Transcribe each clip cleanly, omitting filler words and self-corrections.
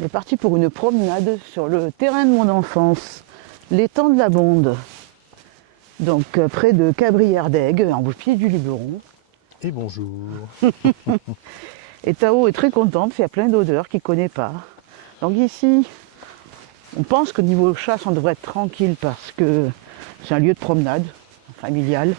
On est parti pour une promenade sur le terrain de mon enfance, l'étang de la Bonde. Donc près de Cabrières-d'Aigues, au pied du Luberon. Et bonjour. Et Tao est très contente, parce qu'il y a plein d'odeurs qu'il ne connaît pas. Donc ici, on pense qu'au niveau chasse, on devrait être tranquille parce que c'est un lieu de promenade familial.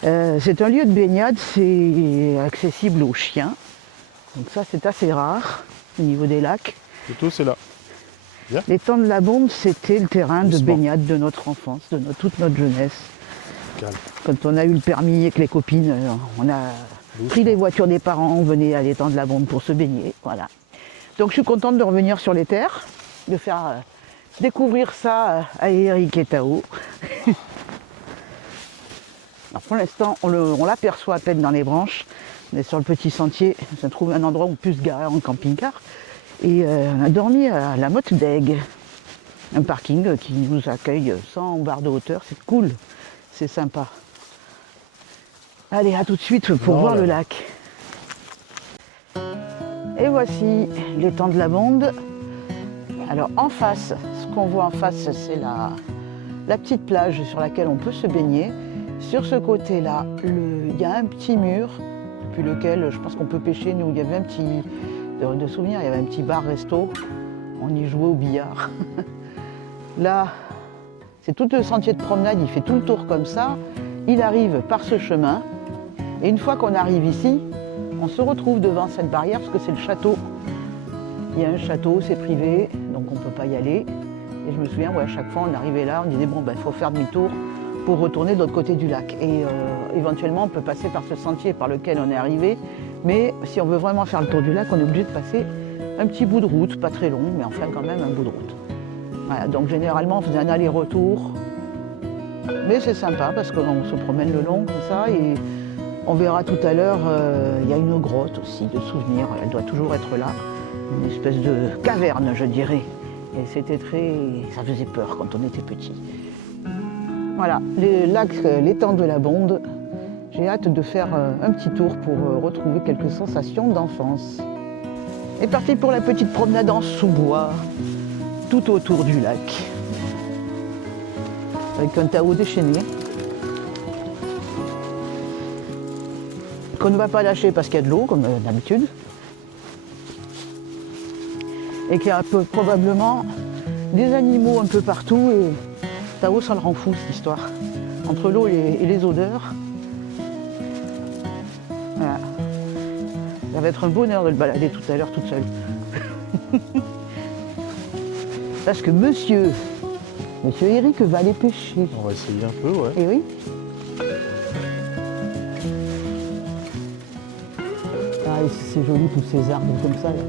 C'est un lieu de baignade, c'est accessible aux chiens. Donc ça, c'est assez rare au niveau des lacs. Plutôt, c'est là. L'étang de la Bonde, c'était le terrain de Doucement. baignade de notre enfance, de toute notre jeunesse. Calme. Quand on a eu le permis avec les copines, on a pris les voitures des parents, on venait à l'étang de la Bonde pour se baigner. Voilà. Donc je suis contente de revenir sur les terres, de faire découvrir ça à Eric et Tao. Alors pour l'instant, on l'aperçoit à peine dans les branches. On est sur le petit sentier, on trouve un endroit où on peut se garer en camping-car. Et on a dormi à la Motte d'Aigues, un parking qui nous accueille 100 barres de hauteur, c'est cool, c'est sympa. Allez, à tout de suite pour voir le lac. Et voici l'étang de la Bonde. Alors en face, ce qu'on voit en face, c'est la petite plage sur laquelle on peut se baigner. Sur ce côté-là, il y a un petit mur, depuis lequel je pense qu'on peut pêcher. Nous, il y avait un petit, de souvenir, il y avait un petit bar-resto. On y jouait au billard. Là, c'est tout le sentier de promenade, il fait tout le tour comme ça. Il arrive par ce chemin. Et une fois qu'on arrive ici, on se retrouve devant cette barrière parce que c'est le château. Il y a un château, c'est privé, donc on ne peut pas y aller. Et je me souviens, à chaque fois on arrivait là, on disait bon, il faut faire demi-tour pour retourner de l'autre côté du lac. Et éventuellement, on peut passer par ce sentier par lequel on est arrivé. Mais si on veut vraiment faire le tour du lac, on est obligé de passer un petit bout de route, pas très long, mais enfin quand même un bout de route. Voilà, donc généralement, on faisait un aller-retour. Mais c'est sympa parce qu'on se promène le long comme ça. Et on verra tout à l'heure, il y a une grotte aussi de souvenirs. Elle doit toujours être là. Une espèce de caverne, je dirais. Et c'était ça faisait peur quand on était petit. Voilà, l'étang de la Bonde. J'ai hâte de faire un petit tour pour retrouver quelques sensations d'enfance. Et parti pour la petite promenade en sous-bois, tout autour du lac. Avec un Tao déchaîné. Qu'on ne va pas lâcher parce qu'il y a de l'eau, comme d'habitude. Et qu'il y a probablement des animaux un peu partout. Et Tao, ça le rend fou, cette histoire. Entre l'eau et les odeurs. Voilà. Ça va être un bonheur de le balader tout à l'heure toute seule. Parce que monsieur Eric va aller pêcher. On va essayer un peu, ouais. Eh oui. Ah, c'est joli tous ces arbres comme ça. Là.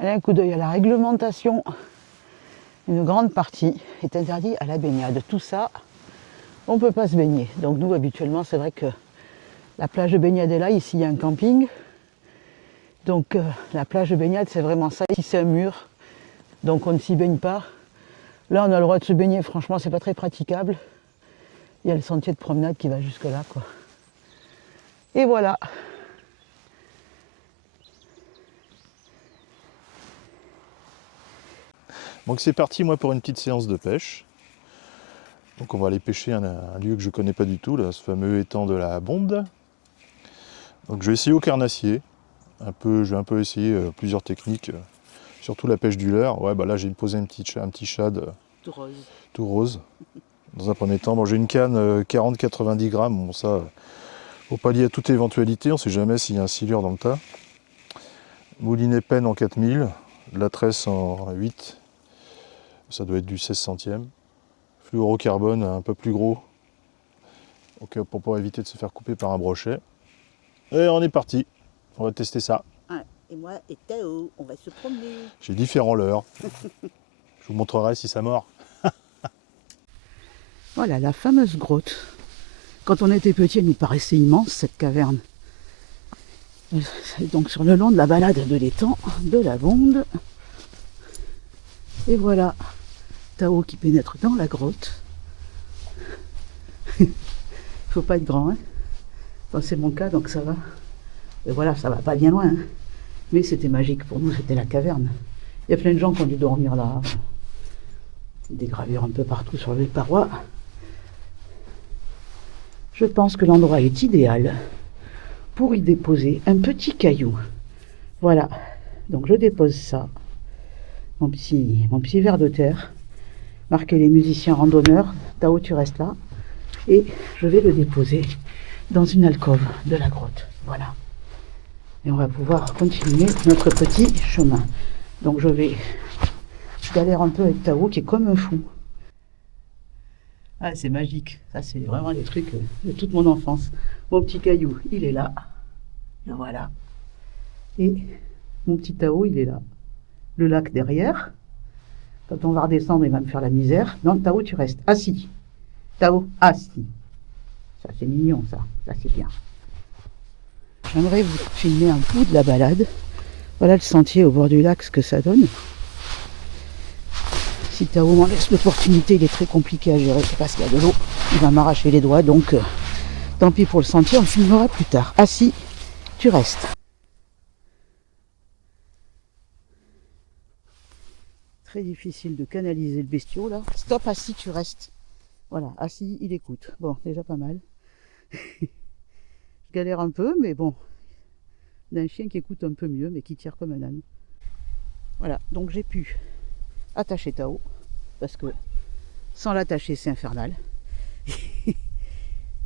Allez, un coup d'œil à la réglementation. Une grande partie est interdite à la baignade. Tout ça, on ne peut pas se baigner. Donc nous, habituellement, c'est vrai que la plage de baignade est là. Ici, il y a un camping. Donc la plage de baignade, c'est vraiment ça. Ici, c'est un mur. Donc on ne s'y baigne pas. Là, on a le droit de se baigner. Franchement, c'est pas très praticable. Il y a le sentier de promenade qui va jusque là, quoi. Et voilà. Donc c'est parti, moi, pour une petite séance de pêche. Donc on va aller pêcher un lieu que je ne connais pas du tout, là, ce fameux étang de la Bonde. Donc je vais essayer au carnassier. Je vais un peu essayer plusieurs techniques, surtout la pêche du leurre. Ouais, là j'ai posé un petit shad tout rose. Dans un premier temps, j'ai une canne 40-90 grammes. Bon, ça, faut pallier à toute éventualité. On ne sait jamais s'il y a un silure dans le tas. Moulinet Pen en 4000, la tresse en 8. Ça doit être du 16 centièmes. Fluorocarbone un peu plus gros. Donc, pour pouvoir éviter de se faire couper par un brochet. Et on est parti. On va tester ça. Et moi et Tao, on va se promener. J'ai différents leurres. Je vous montrerai si ça mord. Voilà, la fameuse grotte. Quand on était petit, elle nous paraissait immense, cette caverne. Donc sur le long de la balade de l'étang de la Bonde. Et voilà, Tao qui pénètre dans la grotte. Il faut pas être grand, hein. Enfin, c'est mon cas, donc ça va. Et voilà, ça va pas bien loin, hein. Mais c'était magique pour nous, c'était la caverne. Il y a plein de gens qui ont dû dormir là. Des gravures un peu partout sur les parois. Je pense que l'endroit est idéal pour y déposer un petit caillou. Voilà, donc je dépose ça, mon petit ver de terre, marqué les musiciens randonneurs. Tao, tu restes là. Et je vais le déposer dans une alcôve de la grotte. Voilà. Et on va pouvoir continuer notre petit chemin. Donc je galère un peu avec Tao qui est comme un fou. Ah, c'est magique. Ça, c'est vraiment les trucs de toute mon enfance. Mon petit caillou, il est là. Le voilà. Et mon petit Tao, il est là. Le lac derrière. Quand on va redescendre, il va me faire la misère. Non, Tao, tu restes assis. Tao, assis. Ça, c'est mignon, ça. Ça, c'est bien. J'aimerais vous filmer un bout de la balade. Voilà le sentier au bord du lac, ce que ça donne. Si Tao m'en laisse l'opportunité, il est très compliqué à gérer parce qu'il y a de l'eau. Il va m'arracher les doigts, donc tant pis pour le sentier, on le filmera plus tard. Assis, tu restes. Très difficile de canaliser le bestiau là. Stop, assis, tu restes. Voilà, assis, il écoute. Bon, déjà pas mal. Je galère un peu, mais bon. On a un chien qui écoute un peu mieux, mais qui tire comme un âne. Voilà, donc j'ai pu attacher Tao, parce que sans l'attacher, c'est infernal.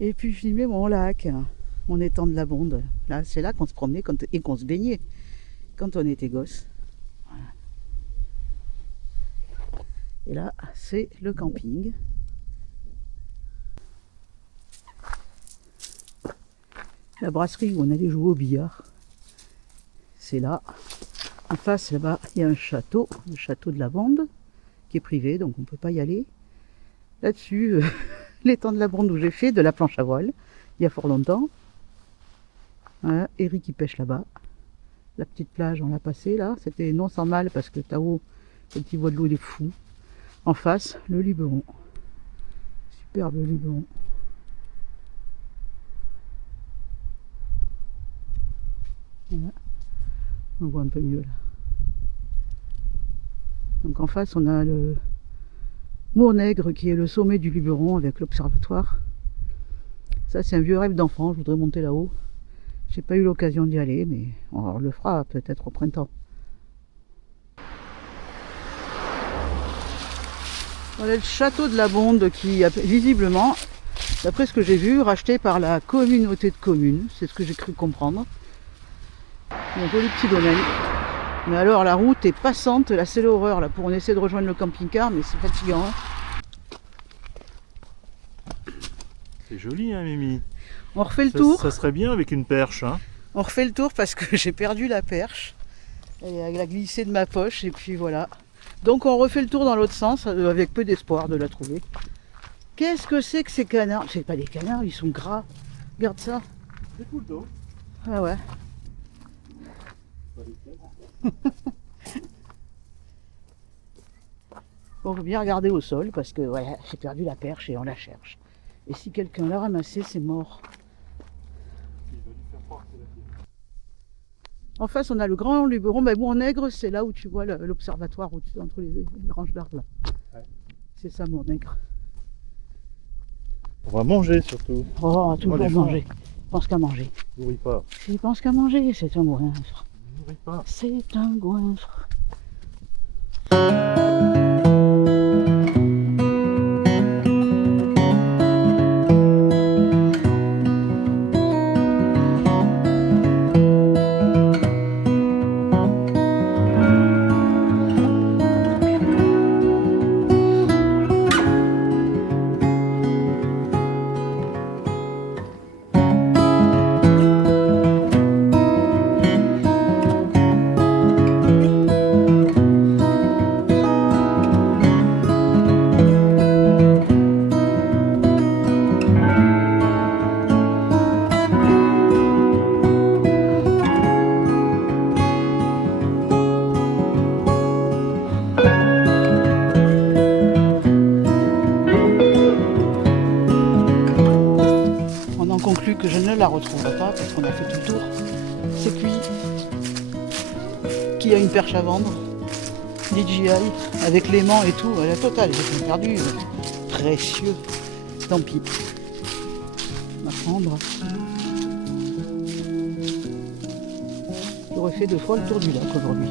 Et puis filmer mon lac, mon étang de la Bonde. Là, c'est là qu'on se promenait et qu'on se baignait quand on était gosse. Voilà. Et là, c'est le camping. La brasserie où on allait jouer au billard. C'est là. En face, là-bas, il y a un château, le château de la Bonde, qui est privé, donc on ne peut pas y aller. Là-dessus, l'étang de la Bonde où j'ai fait de la planche à voile, il y a fort longtemps. Voilà, Eric qui pêche là-bas. La petite plage, on l'a passée là. C'était non sans mal parce que Tao, le petit voit de l'eau, il est fou. En face, le Luberon. Superbe Luberon. Voilà. On voit un peu mieux là. Donc en face, on a le Mournègre qui est le sommet du Luberon avec l'observatoire. Ça, c'est un vieux rêve d'enfant. Je voudrais monter là-haut. J'ai pas eu l'occasion d'y aller, mais on le fera peut-être au printemps. Voilà le château de la Bonde qui, visiblement, d'après ce que j'ai vu, racheté par la communauté de communes. C'est ce que j'ai cru comprendre. Un joli petit domaine. Mais alors la route est passante, là c'est l'horreur. Là, on essaie de rejoindre le camping-car, mais c'est fatigant. Hein. C'est joli, hein, Mimi. On refait le tour. Ça serait bien avec une perche. Hein. On refait le tour parce que j'ai perdu la perche. Elle a glissé de ma poche et puis voilà. Donc on refait le tour dans l'autre sens avec peu d'espoir de la trouver. Qu'est-ce que c'est que ces canards? C'est pas des canards, ils sont gras. Regarde ça. C'est cool, toi. Ah ouais. On veut bien regarder au sol parce que ouais, j'ai perdu la perche et on la cherche. Et si quelqu'un l'a ramassée, c'est mort. En face, on a le grand Luberon. Mais Mournègre, c'est là où tu vois l'observatoire entre les ranges d'arbres là. Ouais. C'est ça, Mournègre. On va manger surtout. Oh, on va toujours manger. Je pense qu'à manger. Nourris pas. S'il pense qu'à manger, c'est un goinfre. Nourris pas. C'est un goinfre. retrouvera pas parce qu'on a fait tout le tour. C'est cuit. Qui a une perche à vendre? DJI avec l'aimant et tout, la totale, j'ai tout perdu. Précieux. Tant pis. On va prendre. J'aurais fait 2 fois le tour du lac aujourd'hui.